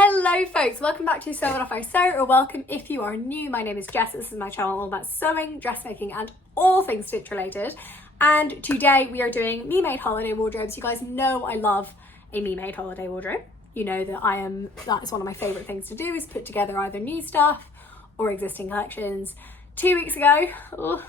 Hello folks, welcome back to Sew It Off I Sew, or welcome if you are new. My name is Jess, this is my channel all about sewing, dressmaking and all things stitch related. And today we are doing me-made holiday wardrobes. You guys know I love a me-made holiday wardrobe. You know that that is one of my favourite things to do, is put together either new stuff or existing collections. 2 weeks ago,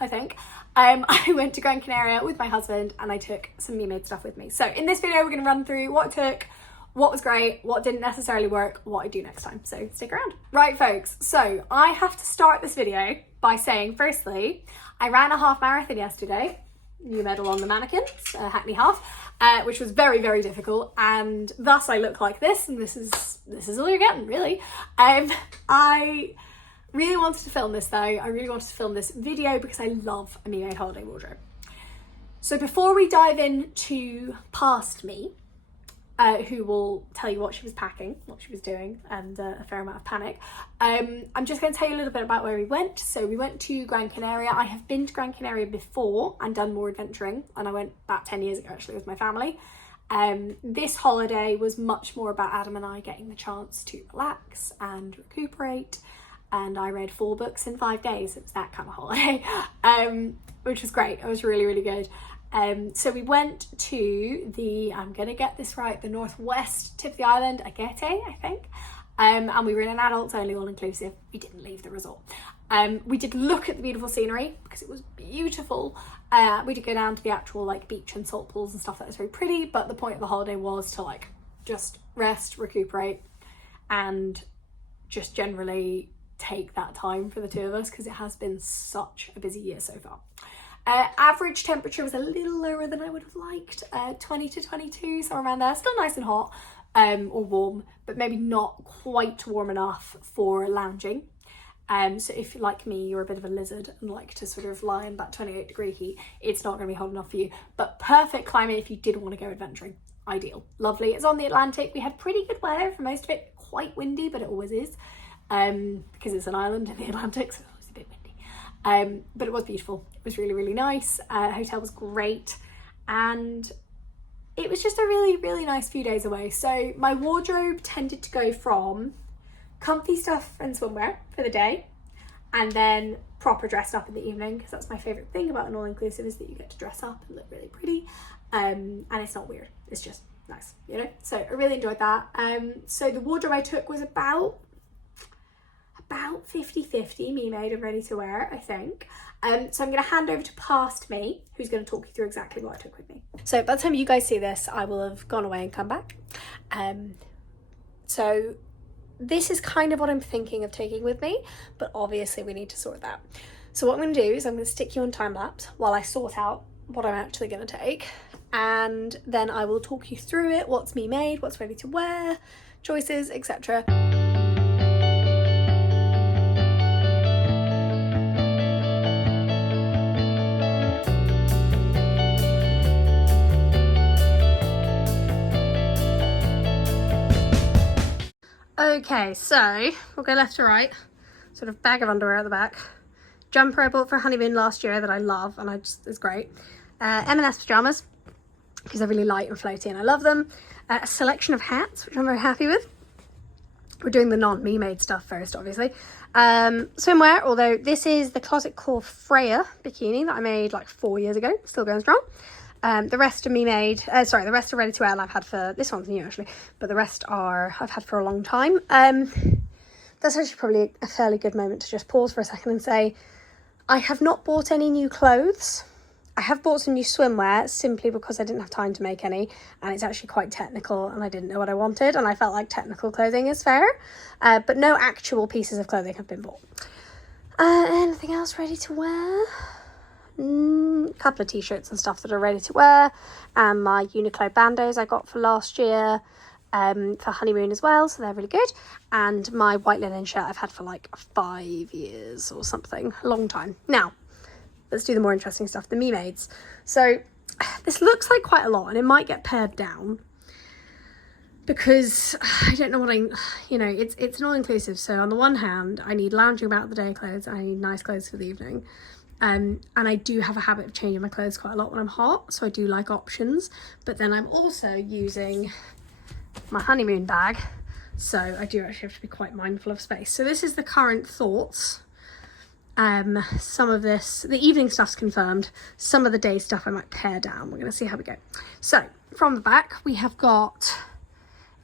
I think, I went to Gran Canaria with my husband and I took some me-made stuff with me. So in this video we're going to run through what I took, what was great, what didn't necessarily work, what I do next time, so stick around. Right folks, so I have to start this video by saying, firstly, I ran a half marathon yesterday, new medal on the mannequin, Hackney half, which was very, very difficult, and thus I look like this, and this is all you're getting, really. I really wanted to film this though, I really wanted to film this video because I love a me-made holiday wardrobe. So before we dive into past me, who will tell you what she was packing, what she was doing, and a fair amount of panic. I'm just going to tell you a little bit about where we went. So we went to Gran Canaria. I have been to Gran Canaria before and done more adventuring, and I went about 10 years ago actually with my family. This holiday was much more about Adam and I getting the chance to relax and recuperate, and I read 4 books in 5 days. It was that kind of holiday, which was great. It was really, really good. So we went to the, I'm gonna get this right, the northwest tip of the island, Agete, I think. And we were in an adults only all-inclusive. We didn't leave the resort. We did look at the beautiful scenery because it was beautiful. We did go down to the actual like beach and salt pools and stuff that was very pretty, but the point of the holiday was to like just rest, recuperate, and just generally take that time for the two of us because it has been such a busy year so far. Average temperature was a little lower than I would have liked, 20 to 22, somewhere around there. Still nice and hot, or warm, but maybe not quite warm enough for lounging. So if, like me, you're a bit of a lizard and like to sort of lie in that 28-degree heat, it's not going to be hot enough for you. But perfect climate if you did want to go adventuring. Ideal. Lovely. It's on the Atlantic. We had pretty good weather for most of it. Quite windy, but it always is, because it's an island in the Atlantic, so it's a bit windy. But it was beautiful. It was really, really nice. Hotel was great, and it was just a really, really nice few days away. So my wardrobe tended to go from comfy stuff and swimwear for the day, and then proper dressed up in the evening, because that's my favourite thing about an all-inclusive, is that you get to dress up and look really pretty, and it's not weird, it's just nice, you know? So I really enjoyed that. So the wardrobe I took was about 50-50 me-made and ready to wear, I think. So I'm going to hand over to past me, who's going to talk you through exactly what I took with me. So by the time you guys see this, I will have gone away and come back. So this is kind of what I'm thinking of taking with me, but obviously we need to sort that. So what I'm going to do is I'm going to stick you on time lapse while I sort out what I'm actually going to take, and then I will talk you through it, what's me made, what's ready to wear, choices, etc. Okay, so we'll go left to right. Sort of bag of underwear at the back. Jumper I bought for honeymoon last year that I love, and it's great. M&S pajamas, because they're really light and floaty and I love them. A selection of hats, which I'm very happy with. We're doing the non-me made stuff first, obviously. Swimwear, although this is the Closet Core Freya bikini that I made like 4 years ago, still going strong. The rest are the rest are ready to wear, and I've had for, this one's new actually, but the rest I've had for a long time. That's actually probably a fairly good moment to just pause for a second and say, I have not bought any new clothes. I have bought some new swimwear simply because I didn't have time to make any, and it's actually quite technical and I didn't know what I wanted, and I felt like technical clothing is fair, but no actual pieces of clothing have been bought. Anything else ready to wear? Couple of t-shirts and stuff that are ready to wear, and my Uniqlo bandos I got for last year for honeymoon as well, so they're really good, and my white linen shirt I've had for like 5 years or something, a long time. Now let's do the more interesting stuff, the me-mades. So this looks like quite a lot, and it might get pared down because I don't know what it's an all-inclusive, so on the one hand I need lounging about the day clothes and I need nice clothes for the evening. And I do have a habit of changing my clothes quite a lot when I'm hot, so I do like options. But then I'm also using my honeymoon bag So I do actually have to be quite mindful of space. So this is the current thoughts. Some of this, the evening stuff's confirmed. Some of the day stuff I might pare down. We're going to see how we go. So from the back, we have got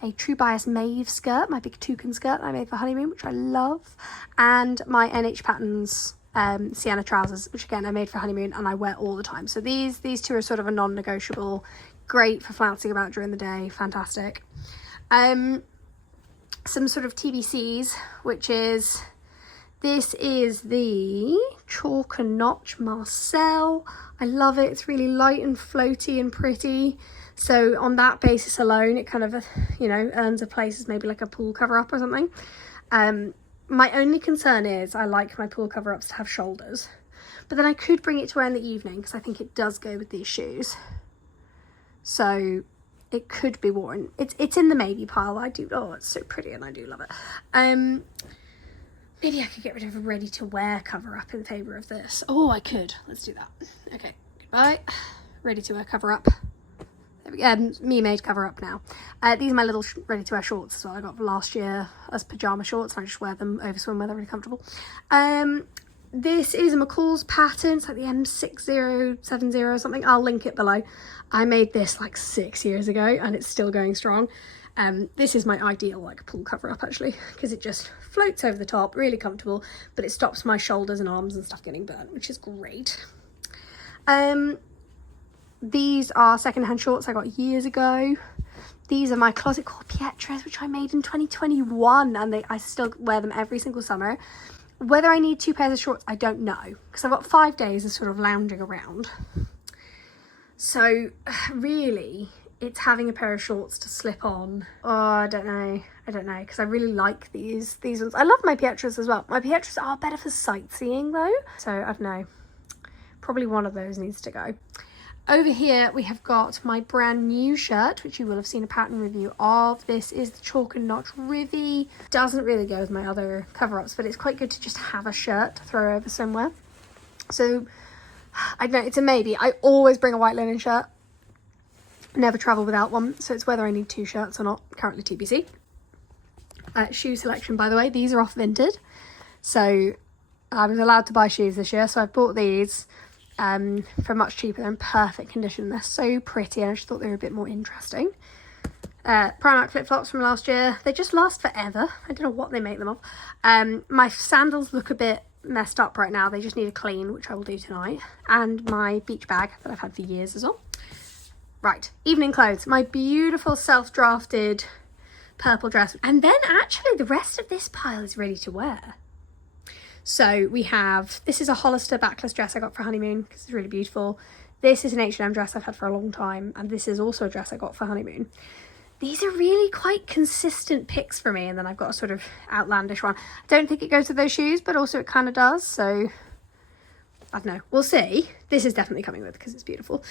a True Bias mauve skirt, my big toucan skirt that I made for honeymoon, which I love, and my NH Patterns sienna trousers, which again I made for honeymoon and I wear all the time. So these two are sort of a non-negotiable, great for flouncing about during the day, fantastic. Some sort of TBCs, which is, this is the Chalk and Notch Marcel. I love it. It's really light and floaty and pretty. So on that basis alone, it kind of, you know, earns a place as maybe like a pool cover up or something. My only concern is I like my pool cover ups to have shoulders, but then I could bring it to wear in the evening because I think it does go with these shoes. So it could be worn. It's in the maybe pile. I do, oh, it's so pretty and I do love it. Maybe I could get rid of a ready to wear cover up in favour of this. Oh, I could. Let's do that. Okay, goodbye. Ready to wear cover up. There we go. Me made cover up now. These are my little ready to wear shorts as well. I got last year as pyjama shorts and I just wear them over swim weather, really comfortable. This is a McCall's pattern. It's like the M6070 or something. I'll link it below. I made this like 6 years ago and it's still going strong. This is my ideal like pool cover up actually, because it just floats over the top, really comfortable, but it stops my shoulders and arms and stuff getting burnt, which is great. These are secondhand shorts I got years ago. These are my closet core Pietras, which I made in 2021, and I still wear them every single summer. Whether I need 2 pairs of shorts, I don't know, because I've got 5 days of sort of lounging around. So really, it's having a pair of shorts to slip on. Oh, I don't know, because I really like these ones. I love my Pietras as well. My Pietras are better for sightseeing though, so I don't know. Probably one of those needs to go. Over here we have got my brand new shirt, which you will have seen a pattern review of. This is the Chalk and Notch Rivy. Doesn't really go with my other cover-ups, but it's quite good to just have a shirt to throw over somewhere. So, I don't know, it's a maybe. I always bring a white linen shirt. Never travel without one, so it's whether I need 2 shirts or not. Currently TBC. Shoe selection, by the way, these are off Vinted. So, I was allowed to buy shoes this year, so I've bought these. For much cheaper. They're in perfect condition. They're so pretty and I just thought they were a bit more interesting. Primark flip-flops from last year. They just last forever. I don't know what they make them of. My sandals look a bit messed up right now. They just need a clean, which I will do tonight. And my beach bag that I've had for years as well. Right, evening clothes. My beautiful self-drafted purple dress. And then actually the rest of this pile is ready to wear. So we have, this is a Hollister backless dress I got for honeymoon because it's really beautiful. This is an H&M dress I've had for a long time, and this is also a dress I got for honeymoon. These are really quite consistent picks for me, and then I've got a sort of outlandish one. I don't think it goes with those shoes, but also it kind of does, so I don't know. We'll see. This is definitely coming with because it's beautiful.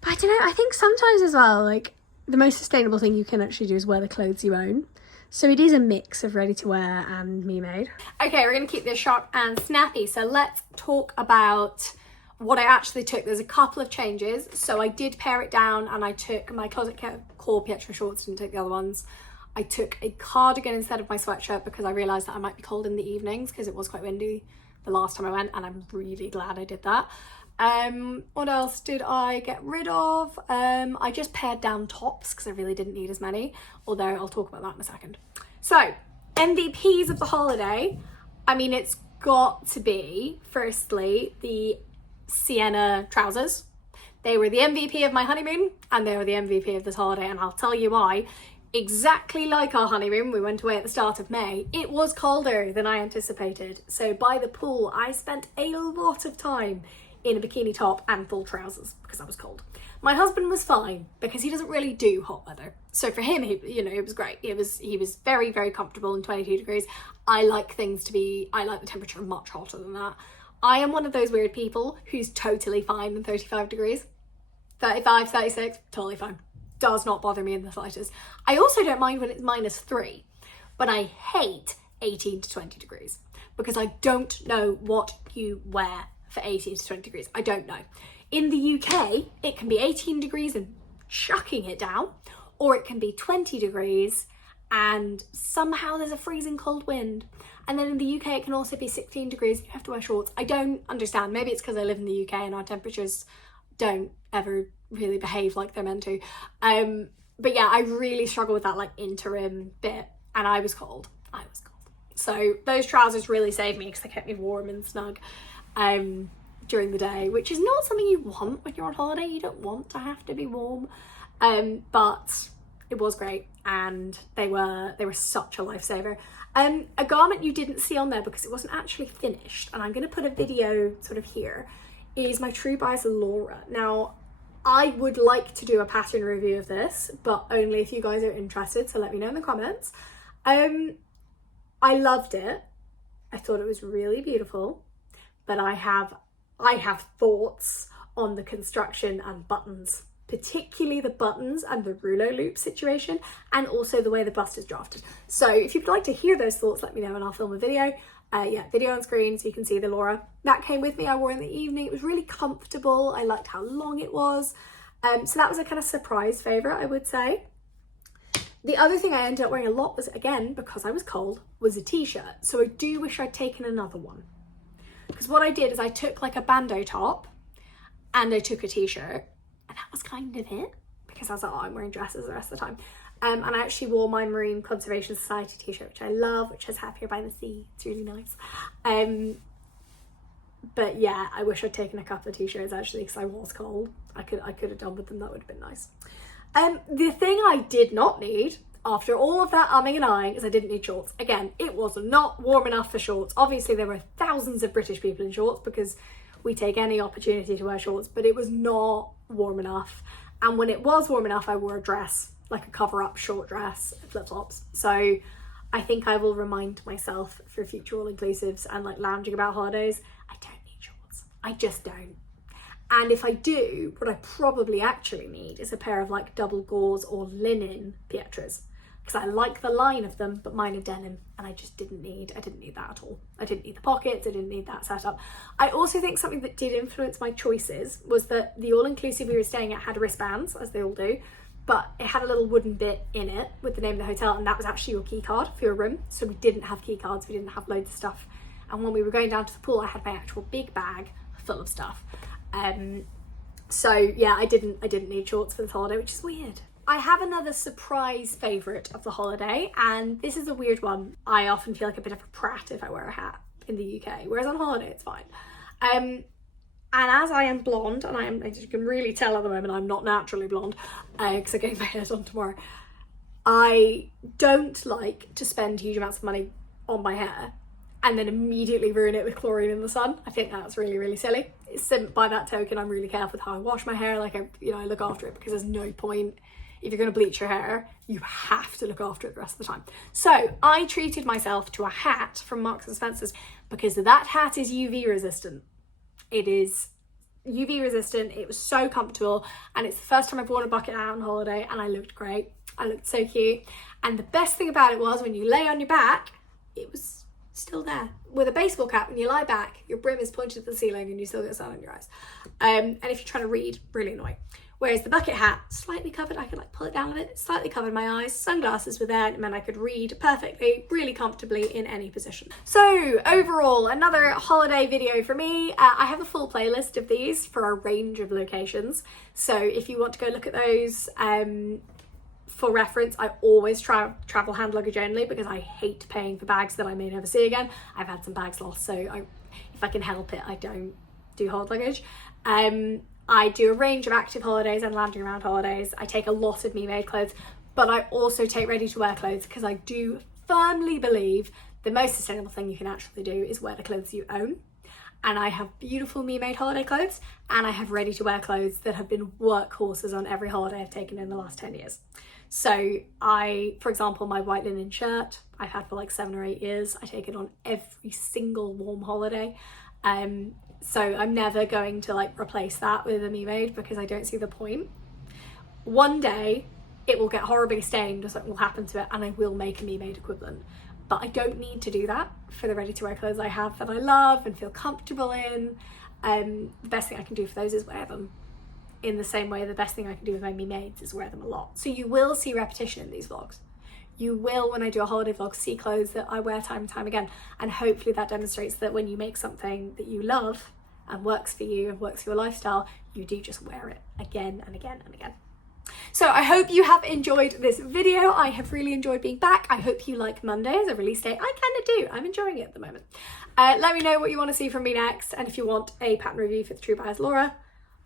But I don't know, I think sometimes as well, like, the most sustainable thing you can actually do is wear the clothes you own. So it is a mix of ready to wear and me made. Okay, we're going to keep this sharp and snappy. So let's talk about what I actually took. There's a couple of changes. So I did pare it down and I took my closet core Pietro shorts, didn't take the other ones. I took a cardigan instead of my sweatshirt because I realised that I might be cold in the evenings because it was quite windy the last time I went, and I'm really glad I did that. What else did I get rid of? I just pared down tops because I really didn't need as many, although I'll talk about that in a second. So, MVPs of the holiday. I mean, it's got to be, firstly, the sienna trousers. They were the MVP of my honeymoon and they were the MVP of this holiday, and I'll tell you why. Exactly like our honeymoon, we went away at the start of May. It was colder than I anticipated. So by the pool, I spent a lot of time in a bikini top and full trousers because I was cold. My husband was fine because he doesn't really do hot weather. So for him, it was great. He was very, very comfortable in 22 degrees. I like the temperature much hotter than that. I am one of those weird people who's totally fine in 35 degrees. 35, 36, totally fine. Does not bother me in the slightest. I also don't mind when it's -3, but I hate 18 to 20 degrees because I don't know what you wear for 18 to 20 degrees. I don't know. In the UK, it can be 18 degrees and chucking it down, or it can be 20 degrees and somehow there's a freezing cold wind. And then in the UK it can also be 16 degrees and you have to wear shorts. I don't understand. Maybe it's because I live in the UK and our temperatures don't ever really behave like they're meant to. But yeah, I really struggle with that like interim bit, and I was cold. So those trousers really saved me because they kept me warm and snug during the day, which is not something you want when you're on holiday. You don't want to have to be warm, but it was great, and they were such a lifesaver. A garment you didn't see on there because it wasn't actually finished, and I'm going to put a video sort of here, is my True Bias Lora. Now, I would like to do a pattern review of this, but only if you guys are interested, so let me know in the comments. I loved it. I thought it was really beautiful, but I have thoughts on the construction and buttons, particularly the buttons and the rouleau loop situation, and also the way the bust is drafted. So if you'd like to hear those thoughts, let me know and I'll film a video. Video on screen so you can see the Lora. That came with me, I wore in the evening. It was really comfortable. I liked how long it was. So that was a kind of surprise favourite, I would say. The other thing I ended up wearing a lot was, again, because I was cold, was a t-shirt. So I do wish I'd taken another one. Because what I did is I took like a bandeau top and I took a t-shirt, and that was kind of it. Because I was like, oh, I'm wearing dresses the rest of the time. And I actually wore my Marine Conservation Society t-shirt, which I love, which says Happier by the Sea. It's really nice. But yeah, I wish I'd taken a couple of t-shirts actually because I was cold. I could have done with them, that would have been nice. The thing I did not need, after all of that umming and ahhing, is I didn't need shorts. Again, it was not warm enough for shorts. Obviously, there were thousands of British people in shorts because we take any opportunity to wear shorts, but it was not warm enough. And when it was warm enough, I wore a dress, like a cover-up short dress, flip-flops. So I think I will remind myself for future all-inclusives and like lounging about holidays, I don't need shorts. I just don't. And if I do, what I probably actually need is a pair of like double gauze or linen Pietras, because I like the line of them, but mine are denim, and I didn't need that at all. I didn't need the pockets, I didn't need that setup. I also think something that did influence my choices was that the all-inclusive we were staying at had wristbands, as they all do, but it had a little wooden bit in it with the name of the hotel, and that was actually your key card for your room. So we didn't have key cards, we didn't have loads of stuff. And when we were going down to the pool, I had my actual big bag full of stuff. So yeah, I didn't need shorts for this holiday, which is weird. I have another surprise favourite of the holiday, and this is a weird one. I often feel like a bit of a prat if I wear a hat in the UK, whereas on holiday it's fine. And as I am blonde, and as you can really tell at the moment, I'm not naturally blonde, because I'm getting my hair done tomorrow. I don't like to spend huge amounts of money on my hair and then immediately ruin it with chlorine in the sun. I think that's really, really silly. By that token, I'm really careful with how I wash my hair. Like, I look after it, because there's no point, if you're going to bleach your hair, you have to look after it the rest of the time. So I treated myself to a hat from Marks and Spencer's, because that hat is UV resistant. It is UV resistant. It was so comfortable, and it's the first time I've worn a bucket hat on holiday, and I looked great. I looked so cute. And the best thing about it was, when you lay on your back, it was still there. With a baseball cap, when you lie back, your brim is pointed at the ceiling and you still get sun on your eyes. And if you're trying to read, really annoying. Whereas the bucket hat, slightly covered, I could like pull it down a bit, slightly covered my eyes, sunglasses were there, and then I could read perfectly, really comfortably in any position. So overall, another holiday video for me. I have a full playlist of these for a range of locations. So if you want to go look at those, for reference, I always travel hand luggage only, because I hate paying for bags that I may never see again. I've had some bags lost, so if I can help it, I don't do hand luggage. I do a range of active holidays and lounging around holidays. I take a lot of me-made clothes, but I also take ready-to-wear clothes, because I do firmly believe the most sustainable thing you can actually do is wear the clothes you own. And I have beautiful me-made holiday clothes, and I have ready-to-wear clothes that have been workhorses on every holiday I've taken in the last 10 years. So for example, my white linen shirt I've had for like 7 or 8 years. I take it on every single warm holiday. So I'm never going to like replace that with a me-made, because I don't see the point. One day it will get horribly stained, or something will happen to it, and I will make a me-made equivalent. But I don't need to do that for the ready-to-wear clothes I have that I love and feel comfortable in. The best thing I can do for those is wear them. In the same way, the best thing I can do with my me-mades is wear them a lot. So you will see repetition in these vlogs. you will, when I do a holiday vlog, see clothes that I wear time and time again. And hopefully that demonstrates that when you make something that you love and works for you and works for your lifestyle, you do just wear it again and again and again. So I hope you have enjoyed this video. I have really enjoyed being back. I hope you like Monday as a release day. I kind of do. I'm enjoying it at the moment. Let me know what you want to see from me next. And if you want a pattern review for the True Bias Lora,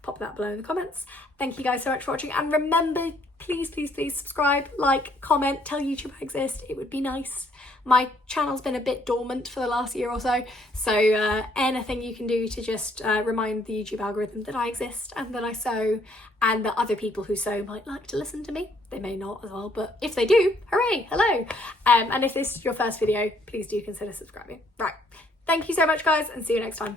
pop that below in the comments. Thank you guys so much for watching. And remember, please, please, please subscribe, like, comment, tell YouTube I exist. It would be nice. My channel's been a bit dormant for the last year or so. So anything you can do to just remind the YouTube algorithm that I exist and that I sew, and that other people who sew might like to listen to me. They may not as well, but if they do, hooray, hello. And if this is your first video, please do consider subscribing. Right. Thank you so much, guys, and see you next time.